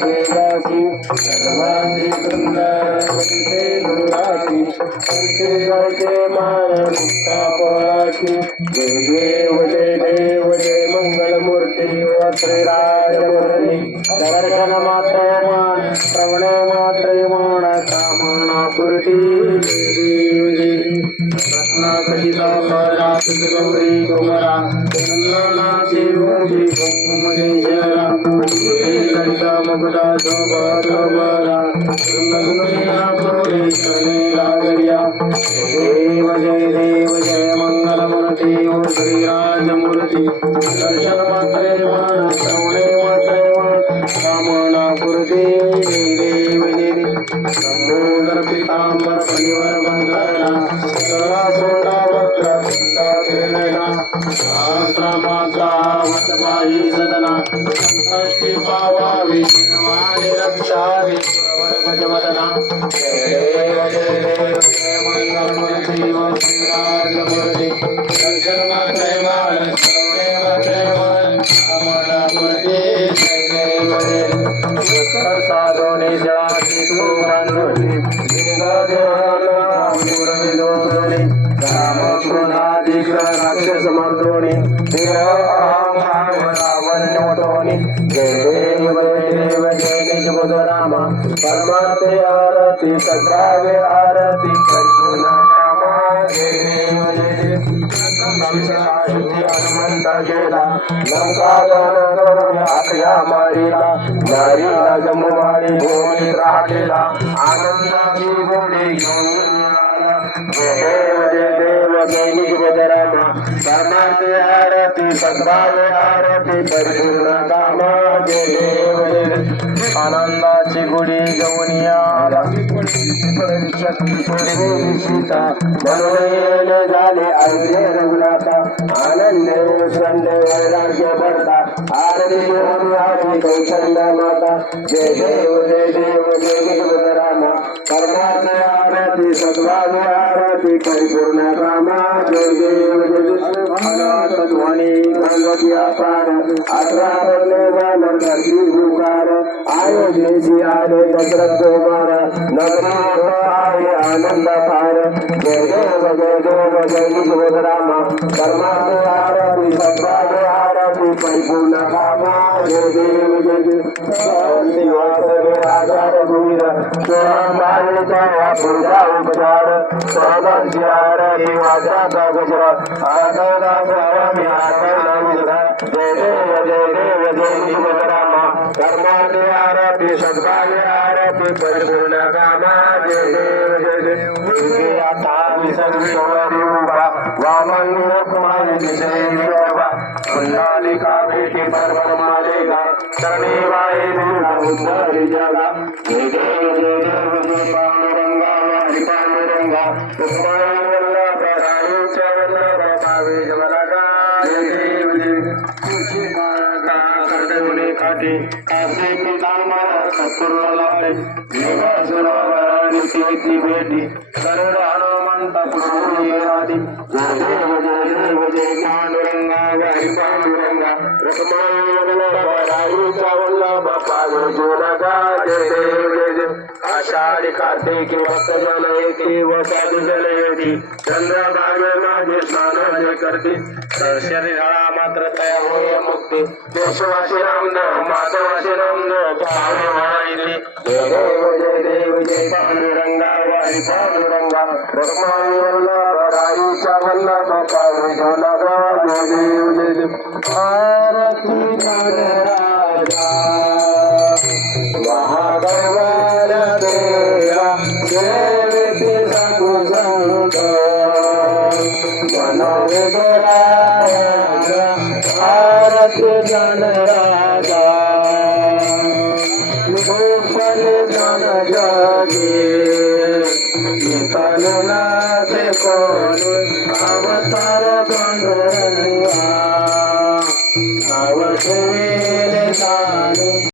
देवासी सर्वांगी सुंदर ते दुराची पंचे गवचे मान मुक्ता पळाची जय देव जय मंगलमूर्ती व श्रीराजमुरली दर्शन मात्र मान श्रवण मात्र मान कामना पूर्ती देवी रत्नाकलिता परा गौरी कुमारा चंदनाची मोठी कुंकुमकेशरा कलिता मुकुटा शोभा शोभरा सुंदरिया पुरी शनि लागरिया जय देव जय मंगलमूर्ती ओ श्रीराजमूर्ती दर्शन मात्रे मान श्रवणे मात्रे मान कामना पूर्ती देव देवी नमोदर पीतांबर परिवार बंधना सदा सोडा वक्र सुंदर प्रेरणा सहस्रमाचा वटवाही सदना संकष्टी पावावी निर्वाणी रक्षावी सुरवर गजवदना जय देव जय मंगलमूर्ती व श्रीराजमूर्ती दर्शन मात्रे मान श्रवणे मात्रे मान कामना पूर्ती जय देव जय साधोने जळाची तू बांधोली रामक्रोधाधिक राक्षस मर्दोनी रावण्योटोनी जय देव जय निजबुध राम परमार्थे आरती सद्रावे आरती परिपूर्ण नामा जय देव शुद्धी हनुमंत गेला लंका करून आकया मारीला जमवाडी भूमी राहिला आनंदाची गोडी घेऊन जय देव जय निजबुध रामा परमार्थे आरती सद्भावे आरती परिपूर्ण कामा जय देव आनंदाची गुढी घेऊन आला शक्ती सीता म्हणून झाले अयोध्ये रघुनाथा आनंद संडे वैराग्य भरता आरती कौशल्य माता जय देव जय निजबुध रामा परमार्थे आरती सद्भावे आरती परिपूर्ण रामा जय देव ध्वनी गंगती अपार 18 बदले धरती हुकार अयोध्येशी आले दशरथ कुमार नगरी आहे आनंद फार जय देव जय निजबुध रामा परमार्थे आरती सद्भावे आरती परिपूर्ण रामा जय देव आधार भूमीर सोमाचा पुरजा उपचार सहजांची आरती वाजाचा गजर आगदा स्वामी आगदा जय देव जय निजबुध रामा परमार्थे आरती सद्भावे आरती परिपूर्ण कामा जय देव आता विसर्जनरी उभा वामन रुक्माई विजय विवा पुंडलिका भेटी पर्वत मालेगा चरणी वाई उद्धरी जगा जय देव जय पांडुरंगा हरि पांडुरंगा रुक्माई वल्लभ राणीच्या वल्लभ पावे जवलगा जय देव तुझी माता कर्दमुनी काठी कासे पितांबर कपूर लाटे देवासुरावर नित्य भेटी गरुड हनुमंत पुष्पी आदि जय देव जय पांडुरंगा हरि पांडुरंगा रुक्माई वल्लभ राणीच्या वल्लभ पावे जवलगा जय देव आषाढी कार्तिकी भक्त जन येती व साधू जन येती चंद्रभागे माझे स्नान करते शरीराला मात्र तया होय मुक्ती देशवासी रामदेव माधवासी रामदेव पावे वाहिली जय देव जय पांडुरंगा हरि पांडुरंगा रुक्माई वल्लभ राणीच्या वल्लभ पावे जवलगा जय देव आरती राजा महादेवाला देवा देवते सांगू संत मनोवे राजा आरती जन राजा गोपाल जन जगे तनुला से कोण अवतार पांडुरंगा अवश्य